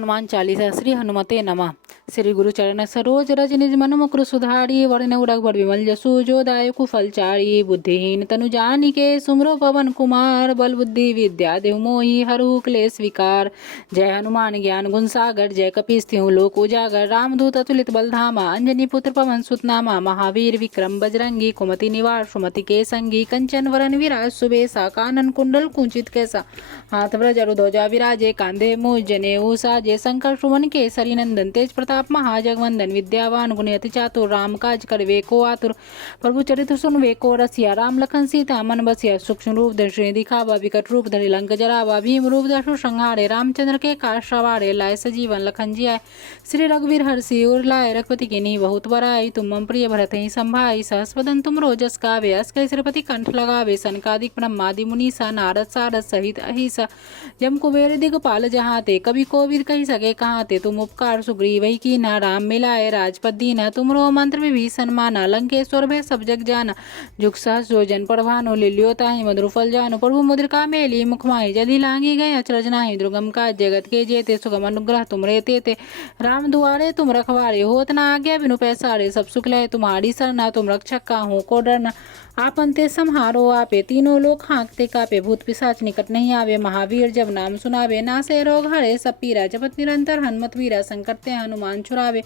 हनुमान चालीसा। श्री हनुमते नमः। श्री गुरु चरण सरोज रज निज मन मुकुर सुधारी। वरण रघुबर विमल जसु जो दायकु फलचारी। बुद्धिहीन तनु जानिके सुमरो पवन कुमार। बल बुद्धि विद्या देहु मोहि हरहु क्लेश विकार। जय हनुमान ज्ञान गुण सागर। जय कपीस तिहुँ लोक उजागर। रामदूत अतुलित बल धामा। अंजनी पुत्र पवन सुत नामा। महावीर विक्रम बजरंगी। कुमति निवार सुमति के संगी। कंचन वरन विराज सुबेसा। कानन कुंडल कुंचित कैसा। हाथ ब्रज अरु ध्वजा विराजे। कांधे मूज जनेऊ साजे। शंकर सुमन केसरी नंदन। तेज प्रताप महाजगवंदन। विद्यावान गुणी अति चातुर। राम काज करवे को आतुर। प्रभु चरित्र सुनवे को रसिया। राम लखन सीता मन बसिया। सूक्ष्म रूप धरि दिखावा। विकट रूप धरि लंक जरावा। भीम रूप धरि संहारे। रामचंद्र के काज सवारे। लाए सजीवन लखन जियाए। श्री रघुवीर हर्षि उर लाए। रघुपति कीन्ही बहुत बड़ाई। तुम मम प्रिय भरत ही संभाई। सहस वदन तुम रोजस गावे। अस कहि श्रीपति कंठ लगावे। सनकादिक ब्रह्मादि मुनीसा। नारद सारद सहित अहिसा। जम कुबेर दिगपाल जहाते। कवि कोविद कहि सके कहाते। तुम उपकार सुग्रीव कीन्हा। राम मिलाए राजपद दीन्हा। तुमरो मंत्र विभीषण माना। लंकेश्वर भय सब जग जाना। जुग सहस जो जन पर भानु। लिलियो ताहि मधुर फल जानु। प्रभु मुद्रिका मेली मुख माहि। जदि लांगी गए अचरज नाही। दुर्गम काज जगत के जेते। सुगम अनुग्रह तुमरे तेते। राम दुआरे तुम रखवारे। होत न आज्ञा बिनु पैसारे। सब सुख लय तुम्हारी सरना। तुम रक्षक काहू को डरना। आपन ते सम्हारो आपे। तीनों लोक हाँकते कापे। भूत पिशाच निकट नहीं आवे। महावीर जब नाम सुनावे। नासे रोग हरे सब पीरा। जपत निरंतर हनुमत वीरा। संकट ते हनुमान छुड़ावे।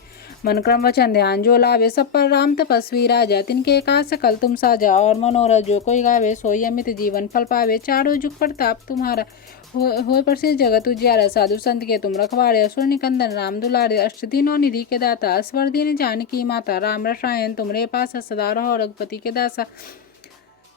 मन क्रम वचन ध्यान जो लावे। सब पर राम तपस्वी राजा। तिनके काज सकल तुम साजा। और मनोरथ जो कोई गावे। सोई अमित जीवन फल पावे। चारों जुग प्रताप तुम्हारा। होय प्रसिद्ध जगत उजियारा। साधु संत के तुम रखवारे। असुर निकंदन राम दुलारे। अष्ट दिनों निधि के दाता। स्वर दीन जानकी माता। राम रसायन तुमरे पास सदा रहो। रघुपति के दासा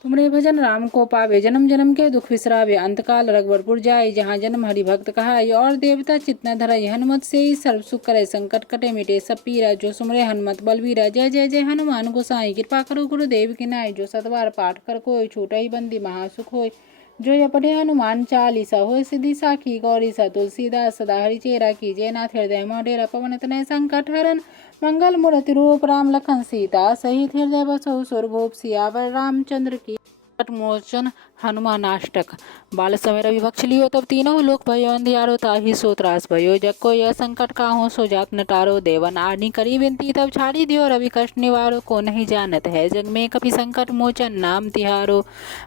तुमरे भजन राम को पावे। जन्म जन्म के दुख विसरावे। अंतकाल रघुबरपुर जाई। जहाँ जन्म हरि भक्त कहाई। और देवता चित्त न धरई। हनुमत से ही सर्व सुख करे। संकट कटे मिटे सब पीरा। जो सुमरे हनुमत बलवीरा। जय जय जय हनुमान गोसाई। कृपा करो गुरुदेव की नाई। जो सतबार पाठ कर कोई। छूटई बंदी महासुख होय। जो ये पढ़े हनुमान चालीसा। होय सिद्धि साखी गौरीसा। तुलसीदास सदा हरिचेरा। कीजिए नाथ हृदय मोह डेरा। पवन तनय संकट हरन। मंगल मूर्ति रूप राम लखन सीता। सहित हृदय बसहु सुरभूप। सियावर रामचंद्र की मोचन। हनुमानाष्टक। बाल समय रवि भक्ष लियो तब तीनों लोक भयो। अंधियारो ताहि सो त्रास भयो। जग को यह संकट काहू सो जात नटारो। देवन आनी करी विनती तब छाड़ी दियो। रवि कष्ट निवारो को नहीं जानत है। जग में कपि संकट मोचन नाम तिहारो।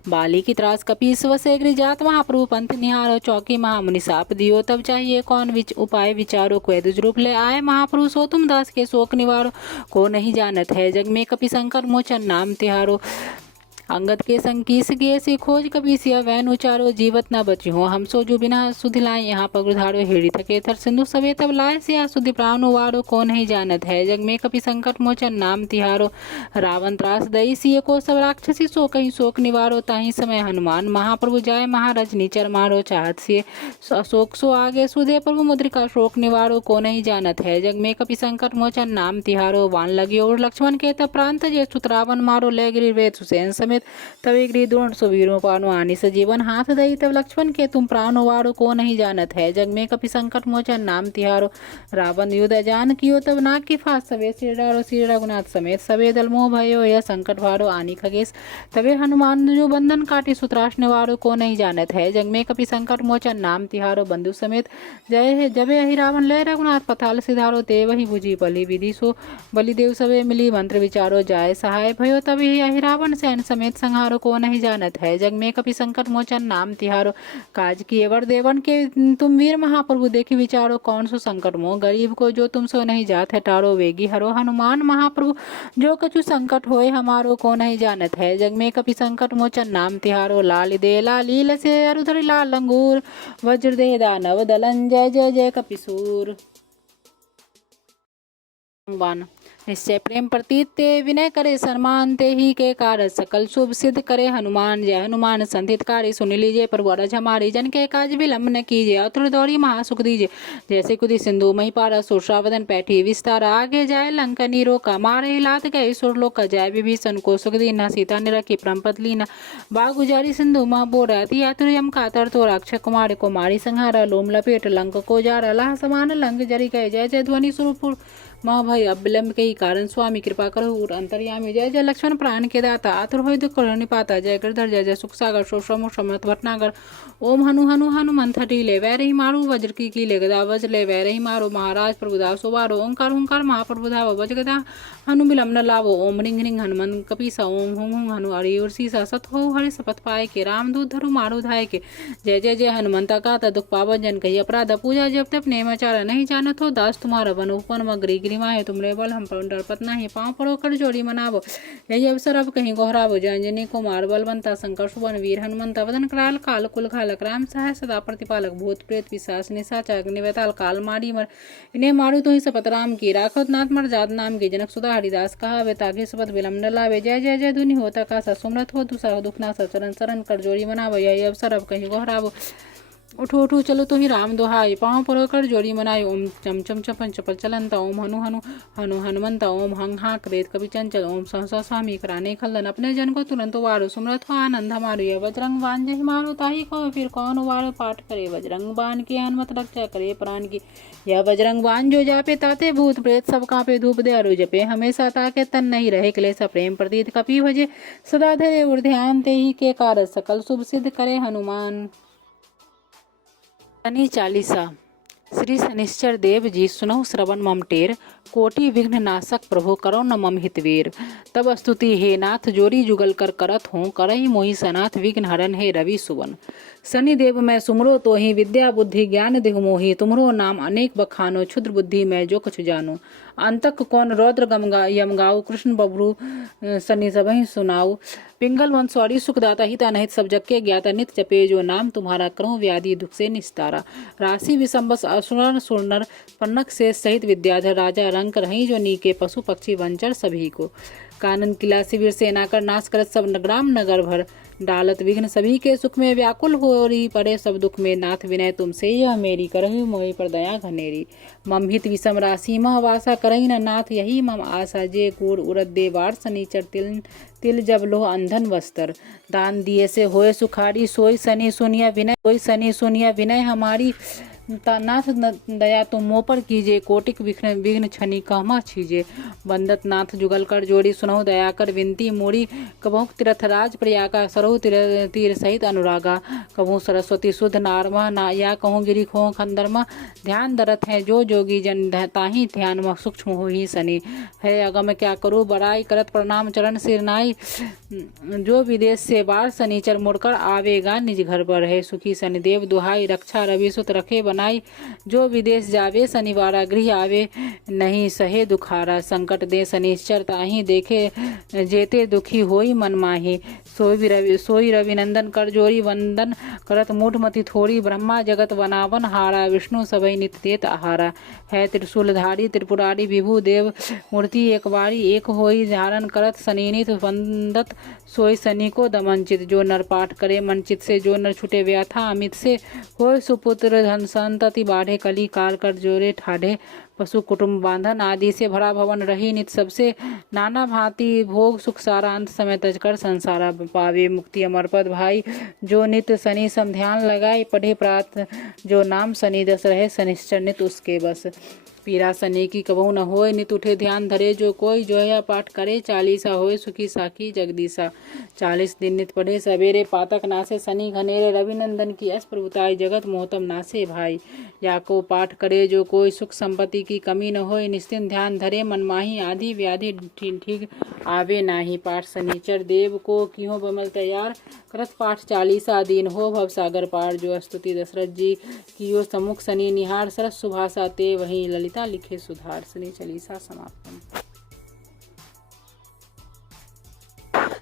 बाली की त्रास कपि स्वसे गृह जात। महाप्रभु पंथ निहारो। चौकी महामुनि साप दियो तब चाहिए कौन उपाय विचारो। कोई दुज रूप ले आए महाप्रभु सो तुम दास के शोक निवारो। को नहीं जानत है जग में कपि संकट मोचन नाम तिहारो। अंगद के संग कीस गे से खोज कपीसिया। वैन उचारो जीवत न बची हो। हम सो जो बिना सुधि लाए। यहाँ पग धारो हेड़ी थके थर सिंधु सवे तब लाए। सिया सुधि प्राणो वारो। को नहीं जानत है जग में कपि संकट मोचन नाम तिहारो। रावण त्रास दई सिय को सब राक्षसी। सो कहीं शोक निवारो। ताहि समय हनुमान महाप्रभु जाए। महाराज नीचर मारो। चाहत सिय अशोक सो आगे। सुधे प्रभु मुद्रिका शोक निवारो। को नहीं जानत है जग में कपि संकट मोचन नाम तिहारो। वान लगी और लक्ष्मण के तब प्रांत जे सुत रावण मारो। ले गिरि वेद सुसेन समेत तवे गृह द्रोण सुवीरों पानो। आनी सजीवन हाथ दई तब लक्ष्मण के तुम प्राणो वारो। को नहीं जानत है जग में कपि संकट मोचन नाम तिहारो। रावण युद्ध जान कियो तब नाग की फांस। सवे सिर डारो श्री रघुनाथ समेत। सवे दल मोह भयो यह संकट भारो। आनी खगेश तवे हनुमान जो बंधन काटी। सुत्राश निवारो। को नहीं जानत है जग में कपि संकट मोचन नाम तिहारो। बंधु समेत जय जबे अहि रावण लय रघुनाथ पथाल सिधारो। ते वही बुझी बलि विधि सो बलिदेव सवे मिली मंत्र विचारो। जाय सहाय भयो तभी अहि रावण सैन समेत संहारो। को नहीं जानत है जग में कपि संकट मोचन नाम तिहारो। काज किए वर देवन के तुम वीर महाप्रभु देखी विचारो। कौन सो संकट मोह गरीब को जो तुम सो नहीं जात है टारो। वेगी हरो हनुमान महाप्रभु जो कछु संकट होए हमारो। को नहीं जानत है जग में कपि संकट मोचन नाम तिहारो। लाल दे लालील से अरुधरि लाल लंगूर। वज्र दे दानव दलन। जय जय जय कपिसूर। निश्चय प्रेम प्रतीत ते विनय करे सम्मान। ते ही के कारज सकल शुभ सिद्ध करे हनुमान। जय हनुमान संधित कारी सुन लीजिए। प्रभु अरज हमारी जन के काज विलंब न कीजिए। अतुर दौड़ी महासुख दीजिए। जैसे कुदी सिंधु मही पारा। सुरसावदन पैठी विस्तार। आगे जाए लंकनी रोका। मारे लात गए सुरलोक। जाय विभीषण को सुख दीना। सीता ने रखी परमपद लीना। बाग गुजारी सिंधु मह बोरा। ती आतुर यम कातर तो राक्षस कुमार को मारी संहारा। लोम लपेट लंक को जारा। लाह समान लंक जरी गए। जय जय ध्वनि सुरपुर माँ भई अब विलंब के ही कारण स्वामी कृपा करो और अंतर्यामी। जय जय लक्ष्मण प्राण के दाता आतुर होय दुख करो निपाता। जय गिरधर जय जय सुख सागर शोषमो समर्थ भटनागर। ओम हनु हनु हनुमंत टीले वैरही मारू वज्र की कीले गदा वज्र ले वैरही मारो महाराज प्रभुदाव सुबारो। ओंकार हुंकार महाप्रभुधाव वज्र गदा हनु विलंब न लावो। ओम रिंग रिंग हनुमन कपीसा ओम हुं हुं हनु हरि और सीसा सत हो हरि शपथ पाए के राम दूत धरु मारो धाय के। जय जय जय हनुमंता का दुख पावन जन कही अपराध पूजा जब तप नेमाचार नहीं जानत हो। दास तुम्हारा बन उपन मगरी गिरिमा है तुमरे बल हम पर डर पतना है। पाँव पड़ो कर जोड़ी मनावो यही अवसर अब कहीं गोहरावो। जंजनी को मार बलवंता शंकर सुवन वीर हनुमंता वदन कराल काल कुल घालक राम सहाय सदा प्रतिपालक। भूत प्रेत पिशाच निशाचर अग्निवेताल काल मारी मर इन्हें मारू तो ही शपथ राम की। राखत नाथ मर जात नाम के जनक सुधा हरिदास कहा वे ताकि शपथ विलंब न लावे। जय जय जय धुनि होता का सा सुमरत हो दूसरा दुख ना सा चरण शरण कर जोड़ी मनावो यही अवसर अब कहीं गोहरावो। उठो उठो चलो तो ही राम दोहाई पाँव परो कर जोड़ी मनाई। ओम चम चम चपन चपल चलंता ओम हनु हनु हनु हनुमंता ओम हंग हाक रेत कवि चंचल ओम सहसा स्वामी कराने खलदन। अपने जन को तुरंत वारो सुमरत हो आनंद हमारो। यह बजरंग बान जही मारो ताही कहो फिर कौन वारो पाठ करे। बजरंग बान की हनुमत रक्षा करे प्राण की। यह बजरंग बान जो जापे ताते भूत प्रेत सब कांपे धूप दे अरु जपे। हमेशा ताके तन नहीं रहे क्लेश प्रेम प्रतीत कपि भजे। सदा धरे उर ध्यान ते ही के कारज सकल शुभ सिद्ध करे हनुमान। शनि चालीसा। श्री शनिश्चर देव जी सुनहु श्रवण मम टेर। कोटि विघ्न नाशक प्रभु करो न मम हितवीर। तब स्तुति हे नाथ जोरी जुगल कर करत हूँ। करही मोहि सनाथ विघ्न हरन हे रवि सुवन। शनि देव मैं सुमरो तो ही विद्या बुद्धि ज्ञान देहु मोहि। तुमरो नाम अनेक बखानो क्षुद्र बुद्धि मैं जो कछु जानो। अंतक कौन रौद्र यम गाऊ कृष्ण बबरू शनि सबहि सुनाऊ। पिंगल वंशवाड़ी सुखदाता हिता नहित सब जग के ज्ञाता। नित जपे जो नाम तुम्हारा करूँ व्याधि दुख से निस्तारा। राशि विषंबस असुर सुरनर पन्नक से सहित विद्याधर। राजा रंक रही जो नीके पशु पक्षी वंचर सभी को। कानन किला शिविर सेना कर नाश करत सब ग्राम नगर भर। डालत विघ्न सभी के सुख में व्याकुल हो रही पड़े सब दुख में। नाथ विनय तुमसे यह मेरी करही मोहि पर दया घनेरी। मम हित विषम राशि मह वासा करही न नाथ यही मम आशा। जे कूड़ उरद दे बार शनिचर तिल जब लोह अंधन वस्त्र। दान दिए से होए सुखारी सोई शनि सुनिया विनय। सोई शनि सुनिया विनय हमारी। नाथ दया तुम मोह पर कीजिए। कोटिक विघ्न छनि कहमा छीजे। बंदत नाथ जुगल कर जोड़ी सुनहु दया कर विनती मोरी। कबहु तीर्थराज प्रयागा सरहु तीर सहित अनुरागा। कबहु सरस्वती शुद्ध नारमा ना या कहूँ गिरी खो खंदरमा। ध्यान दरत है जो जोगी जन ताही ध्यान में सूक्ष्म हो ही शनि। है अगम क्या करूँ बड़ाई करत प्रणाम चरण सिर नाई। जो विदेश से बार शनिचर मुड़कर आवेगा निज घर पर है सुखी। शनिदेव दुहाई रक्षा रवि सुत रखे बनाई। जो विदेश जावे शनिवारा गृह आवे नहीं सहे दुखारा। संकट दे शनिश्चर ताही देखे जेते दुखी होई मन माही। सोई रवि नंदन कर जोरी वंदन करत मूठ मति थोड़ी। ब्रह्मा जगत बनावन हारा विष्णु सबई नित देत आहारा। है त्रिशूलधारी त्रिपुरारी विभु देव मूर्ति एक बारी। एक होई धारण करत शनिनित वंदत सोई शनि को दमन चित। जो नर पाठ करे मन चित से जो नर छुटे व्याथा अमित से। होय सुपुत्र धन संतति बाढ़े कली काल कर जोरे ठाढ़े। पशु कुटुंब बांधन आदि से भरा भवन रही नित सबसे। नाना भांति भोग सुख सारा अंत समय तजकर संसारा। पावे मुक्ति अमर पद भाई जो नित शनि सम ध्यान लगाए। पढ़े प्रात जो नाम शनि दस रहे शनिश्चर नित उसके बस। पीरा शनि की कबहू न होए नित उठे ध्यान धरे। जो कोई जो है पाठ करे चालीसा होए सुखी साखी जगदीसा। 40 दिन नित पढ़े सवेरे पातक नासे शनि घनेरे। रविनंदन की अस प्रभुताई जगत मोहतम नासे भाई। या को पाठ करे जो कोई सुख संपत्ति की कमी न होए। निश्चिंत ध्यान धरे मन माही आदि व्याधि ठीक आवे नाही। पाठ शनिचर देव को क्यों बमल तैयार। करत पाठ चालीसा दीन हो भव सागर पार। जो स्तुति दशरथ जी कियो सम्मुख शनि निहार। सरस सुभाषा ते वही ललिता लिखे सुधार। शनि चालीसा समापन।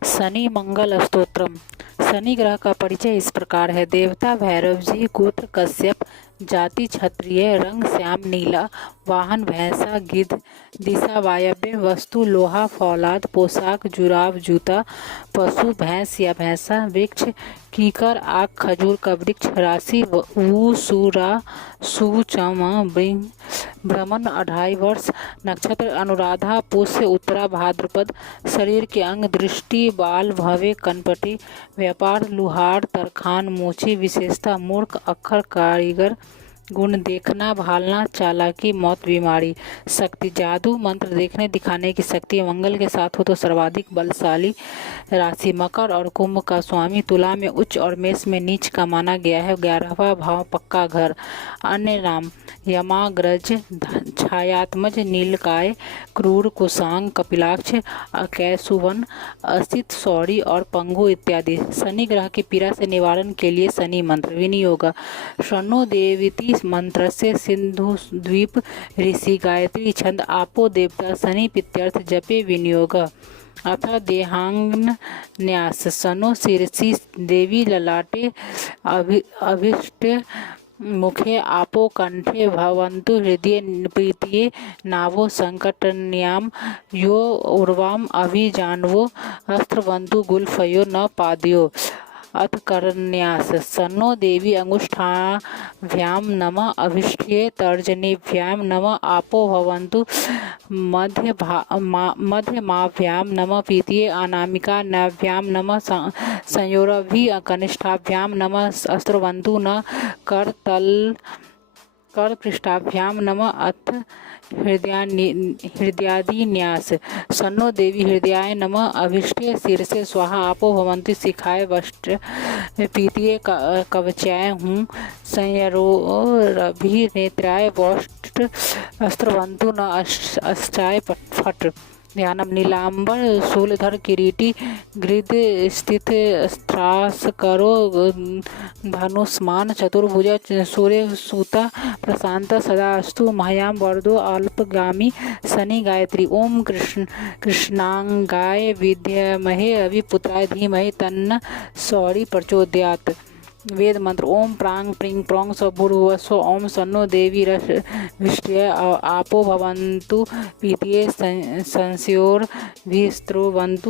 शनि मंगल स्तोत्रम। शनि ग्रह का परिचय इस प्रकार है। देवता भैरव जी, गोत्र कश्यप, जाति क्षत्रिय, रंग श्याम नीला, वाहन भैंसा गिद्ध, दिशा वायव्य, वस्तु लोहा फौलाद, पोशाक जुराब जूता, पशु भैंस या भैंसा, वृक्ष कीकर आक खजूर का वृक्ष, राशि सूरा सुचम भ्रमण 2.5 वर्ष, नक्षत्र अनुराधा पुष्य उत्तरा भाद्रपद, शरीर के अंग दृष्टि बाल भवे कनपटी, व्यापार लुहार तरखान मोची, विशेषता मूर्ख अक्षर कारीगर, गुण देखना भालना, चालाकी मौत बीमारी। शक्ति जादू मंत्र देखने दिखाने की शक्ति मंगल के साथ हो तो सर्वाधिक बलशाली। राशि मकर और कुंभ का स्वामी तुला में उच्च और मेष में नीच का माना गया है। 11वां भाव पक्का घर। अन्य नाम यमाग्रज, छायात्मज, नीलकाय, क्रूर, कुशांग, कपिलाक्ष, अकैसुवन, असित, सौरी और पंगु इत्यादि। शनि ग्रह की पीड़ा से निवारण के लिए शनि मंत्र विनियोग। शनो देवीति मंत्र से सिंधु द्वीप ऋषि गायत्री छंद आपो देवता शनि पित्यर्थ जपे विनियोग। अथ देहांगन न्यास। सनो शीर्षि देवी ललाटे अभिष्ट मुखे आपो कंठे भवन्तु हृदय प्रीतिये नावो संकटन्याम यो उर्वाम अभिजान्वो अस्त्रवन्तु गुल्फयो न पादयो। अथ करन्यास। सन्नो देवी अंगुष्ठाभ्यां नमः अभिष्टे तर्जनीभ्यां नमः आपो भवन्तु मध्यमाभ्यां नमः पीतिये अनामिका नाभ्यां नमः संयोरभि कनिष्ठाभ्यां नमः अस्त्रवन्तु न कर पृष्ठाभ्यां नमः अथ हृदयादि न्यास। सन्नो देवी हृदयाय नमः अभिष्टे शीर्षे स्वाहा आपो भवन्ति शिखाय वष्ट्र पीतिये कवचाय हूँ संयरोरभि नेत्राय वष्ट्र अस्त्रवन्तु न अष्टाय फट। ध्यानम नीलांबर शूलधर किरीटी गृद स्थित स्त्रास करो धनुष्मान चतुर्भुज सूर्य सूता प्रशांत सदास्तु महयाम वरदो अल्पगामी शनि गायत्री। ओम कृष्णांगाय विद्महे अभिपुत्राय धीमहि तन्न सौरी प्रचोदयात्। वेद मंत्र ओम प्रांग प्रींग प्रोंग भूर्भुवस्व ओम सन्नो देवी रश्मिष्ठय आपो भवन्तु पीतिये संस्योर्भिस्त्रुवन्तु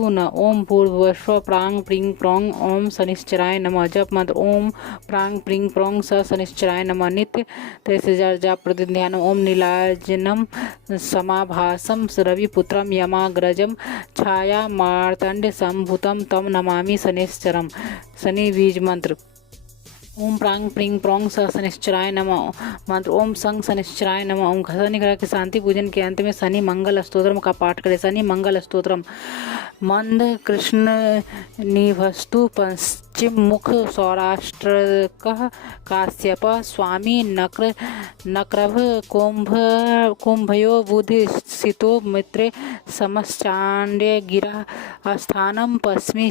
न। ओम भूर्भुवस्व प्रांग प्रींग प्रोंग ओम शनिश्चराय नमः। जप मंत्र ओम प्रांग प्रींग प्रोंग शनिश्चराय नमः। नित्य 23,000 जाप प्रतिदिन ध्यान। ओम नीलाजनम समाभासम रविपुत्रम यमाग्रजम छाया मार्तंड संभूतम तम नमामि शनिश्चरम। शनि बीज मंत्र ओम प्रांग प्रींग प्रोंग शनिश्चराय नमः। मंत्र ओम संग शनिश्चराय नमः। ओम शनि ग्रह के शांति पूजन के अंत में शनि मंगल स्तोत्रम का पाठ करें। शनि मंगल स्तोत्रम मंद कृष्ण निभस्तु पश्चिम मुख सौराष्ट्रकः काश्यप स्वामी नक्रभ कुंभयो बुधि सितो मित्रे समश्चांड्य गिरा स्थानम पश्चिमी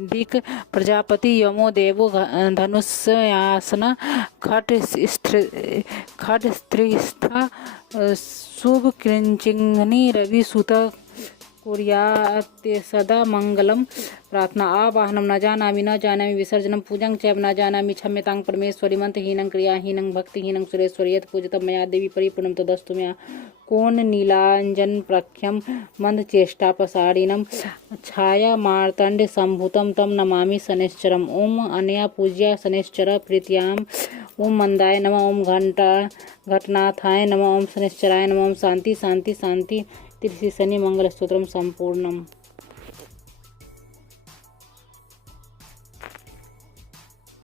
दिक् प्रजापति यमो देवो धनुष्यासन खट स्त्रीस्था शुभ कृंचिंगनी रवि सुत कुर्याते सदा मंगलम। प्रार्थना आवाहनम न जानामि विसर्जनम पूजं च न जानामि क्षम्यतां परमेश्वरी मंत्रहीनं क्रियाहीनं भक्तिहीनं सुरेश्वरी यत् पूजितं मया देवी परिपूर्णं तदस्तु मया। कोन नीलांजन प्रख्यम मंद चेष्टापसारिणम छाया मार्तंड संभूतम तम नमामि शनिश्चरम। ओम अनया पूज्या शनिश्चर प्रीत्याम। ओम मंदाय नमः। ओम घटनाथाय नमः। ओम शनिश्चराय नमः। ओम शांति शांति शांति। तिरसी शनि मंगल स्तोत्रम संपूर्णम।